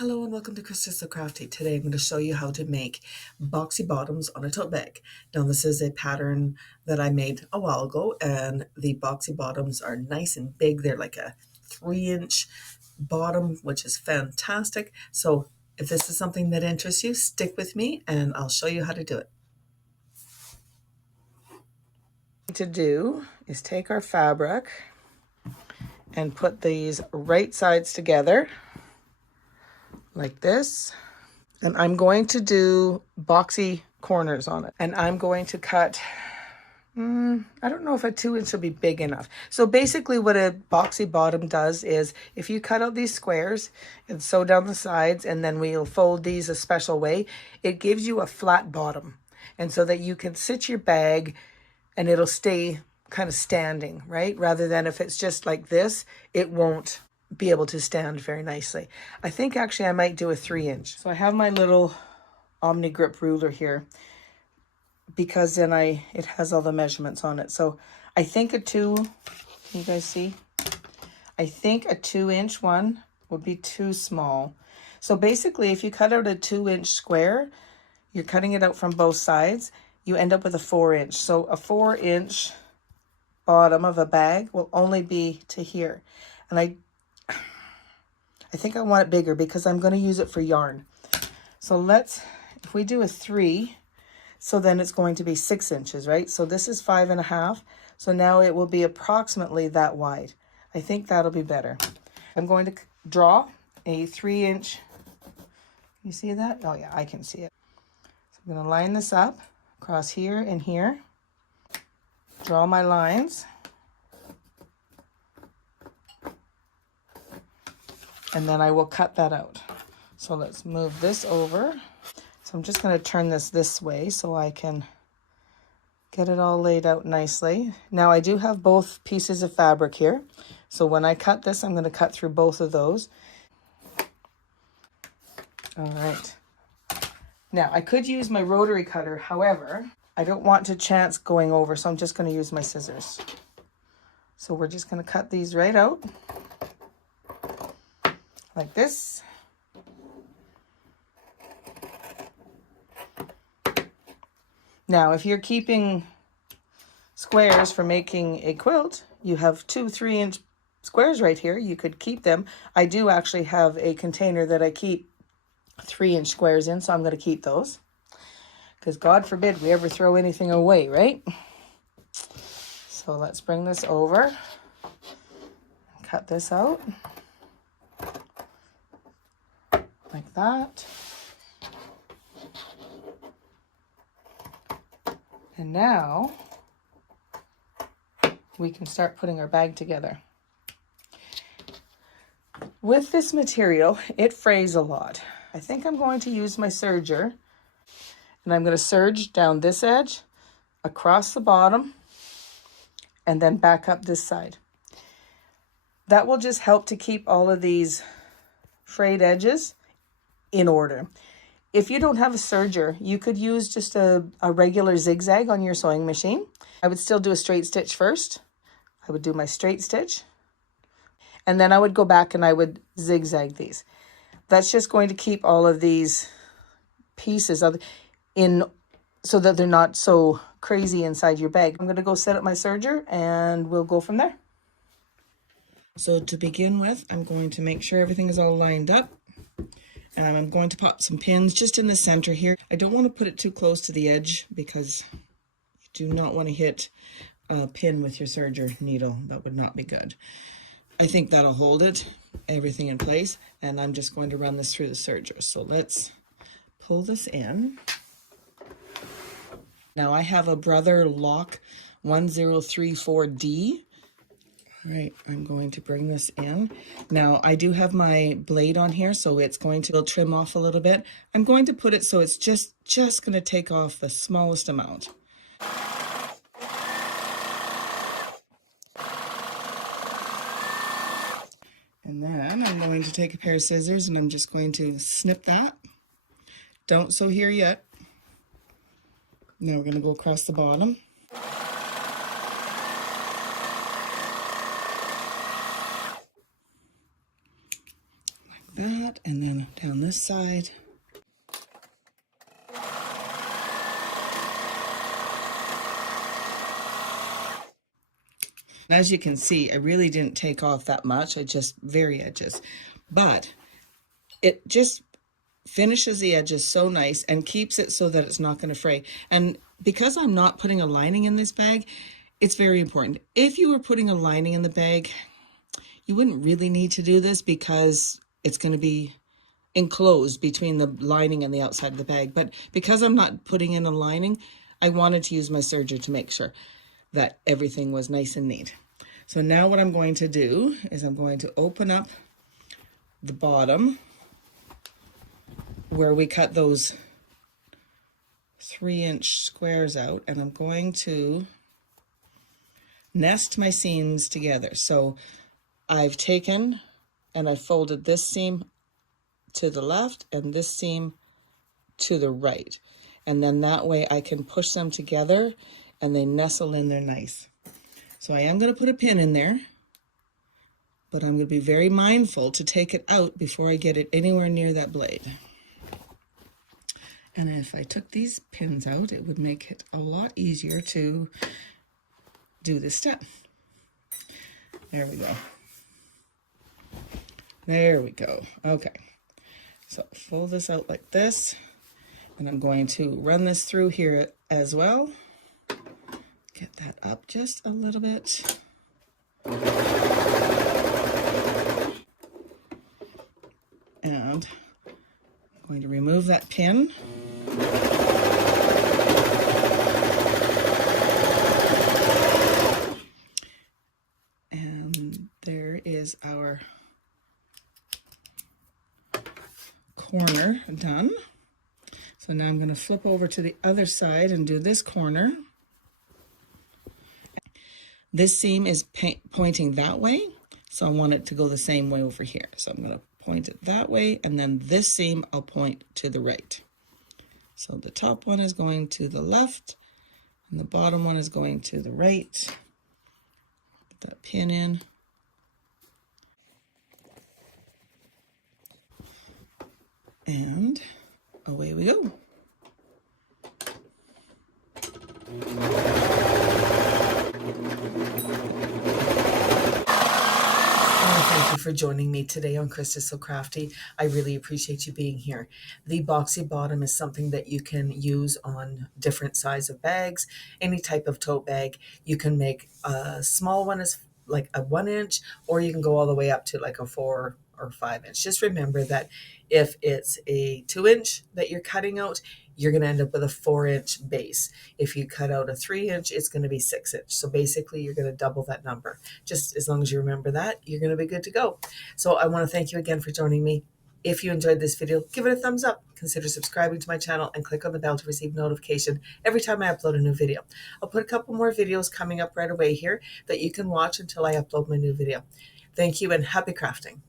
Hello and welcome to Krista's So Crafty. Today I'm going to show you how to make boxy bottoms on a tote bag. Now this is a pattern that I made a while ago, and the boxy bottoms are nice and big. They're like a 3-inch bottom, which is fantastic. So if this is something that interests you, stick with me and I'll show you how to do it. What to do is take our fabric and put these right sides together like this. And I'm going to do boxy corners on it. And I'm going to cut, I don't know if a 2-inch will be big enough. So basically what a boxy bottom does is if you cut out these squares and sew down the sides, and then we'll fold these a special way, it gives you a flat bottom. And so that you can sit your bag and it'll stay kind of standing, right? Rather than if it's just like this, it won't be able to stand very nicely. I think actually I might do a 3-inch. So I have my little Omni Grip ruler here because then it has all the measurements on it. So I think can you guys see? I think a 2-inch one would be too small. So basically if you cut out a 2-inch square, you're cutting it out from both sides, you end up with a 4-inch. So a 4-inch bottom of a bag will only be to here. And I think I want it bigger because I'm going to use it for yarn. So if we do a 3, so then it's going to be 6 inches, right? So this is 5.5. So now it will be approximately that wide. I think that'll be better. I'm going to draw a 3-inch. You see that? Oh yeah, I can see it. So I'm going to line this up across here and here. Draw my lines. And then I will cut that out. So let's move this over. So I'm just going to turn this way so I can get it all laid out nicely. Now I do have both pieces of fabric here. So when I cut this, I'm going to cut through both of those. All right. Now I could use my rotary cutter. However, I don't want to chance going over, so I'm just going to use my scissors. So we're just going to cut these right out. Like this. Now, if you're keeping squares for making a quilt, you have 2 3-inch squares right here. You could keep them. I do actually have a container that I keep 3-inch squares in, so I'm going to keep those. Because God forbid we ever throw anything away, right? So let's bring this over. Cut this out. Like that. And now we can start putting our bag together. With this material, it frays a lot. I think I'm going to use my serger, and I'm going to serge down this edge, across the bottom, and then back up this side. That will just help to keep all of these frayed edges in order. If you don't have a serger, you could use just a regular zigzag on your sewing machine. I would still do a straight stitch first. I would do my straight stitch, and then I would go back and I would zigzag these. That's just going to keep all of these pieces in so that they're not so crazy inside your bag. I'm going to go set up my serger and we'll go from there. So to begin with, I'm going to make sure everything is all lined up. And I'm going to pop some pins just in the center here. I don't want to put it too close to the edge because you do not want to hit a pin with your serger needle. That would not be good. I think that'll hold everything in place. And I'm just going to run this through the serger. So let's pull this in. Now I have a Brother Lock 1034D. All right, I'm going to bring this in. Now, I do have my blade on here, so it's going to trim off a little bit. I'm going to put it so it's just going to take off the smallest amount. And then I'm going to take a pair of scissors and I'm just going to snip that. Don't sew here yet. Now we're going to go across the bottom. that, and then down this side. As you can see, I really didn't take off that much. I just very edges, but it just finishes the edges so nice and keeps it so that it's not going to fray. And because I'm not putting a lining in this bag, it's very important. If you were putting a lining in the bag, you wouldn't really need to do this because it's going to be enclosed between the lining and the outside of the bag. But because I'm not putting in a lining, I wanted to use my serger to make sure that everything was nice and neat. So now what I'm going to do is I'm going to open up the bottom where we cut those 3-inch squares out, and I'm going to nest my seams together. So I've taken and I folded this seam to the left and this seam to the right, and then that way I can push them together and they nestle in there nice. So I am going to put a pin in there, but I'm going to be very mindful to take it out before I get it anywhere near that blade. And if I took these pins out, it would make it a lot easier to do this step. There we go. There we go. Okay. So fold this out like this, and I'm going to run this through here as well. Get that up just a little bit. And I'm going to remove that pin. And there is our corner done. So now I'm going to flip over to the other side and do this corner. This seam is pointing that way, so I want it to go the same way over here. So I'm going to point it that way, and then this seam I'll point to the right. So the top one is going to the left, and the bottom one is going to the right. Put that pin in. And away we go. Thank you for joining me today on Krista So Crafty. I really appreciate you being here. The boxy bottom is something that you can use on different size of bags, any type of tote bag. You can make a small one as like a 1-inch, or you can go all the way up to like a 4 or 5-inch. Just remember that if it's a 2-inch that you're cutting out, you're going to end up with a 4-inch base. If you cut out a 3-inch, it's going to be 6-inch. So basically, you're going to double that number. Just as long as you remember that, you're going to be good to go. So I want to thank you again for joining me. If you enjoyed this video, give it a thumbs up. Consider subscribing to my channel and click on the bell to receive notification every time I upload a new video. I'll put a couple more videos coming up right away here that you can watch until I upload my new video. Thank you and happy crafting.